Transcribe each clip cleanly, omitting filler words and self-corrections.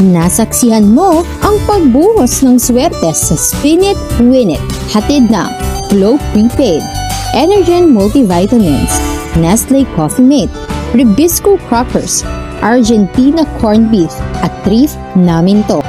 Nasaksihan mo ang pagbuhos ng swerte sa Spin It, Win It. Hatid na Glow Prepaid, Energen Multivitamins, Nestle Coffee Mate, Ribisco Crackers, Argentina Corned Beef at Thrift namin to.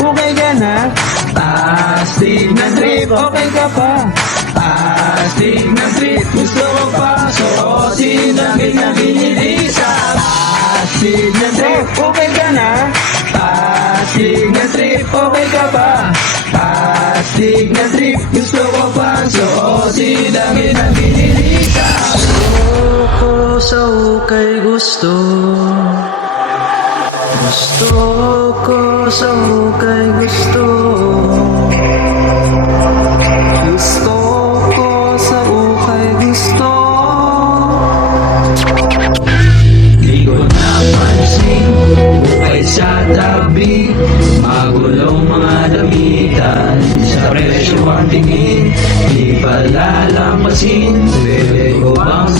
Okay ka na? Astig na trip, okay ka pa? Astig na trip, gusto ko pa suotin ang binilisa. Astig na trip, okay ka na? Astig na trip, okay ka pa? Astig na trip, gusto ko pa suotin ang binilisa. Ako sa ukay gusto. Gusto ko sa ukay gusto. Gusto ko sa ukay gusto. Di ko napansin, ukay sa tabi. Magulong mga damitan, sa presyo ang tingin. Di pala lampasin, pwede ko bang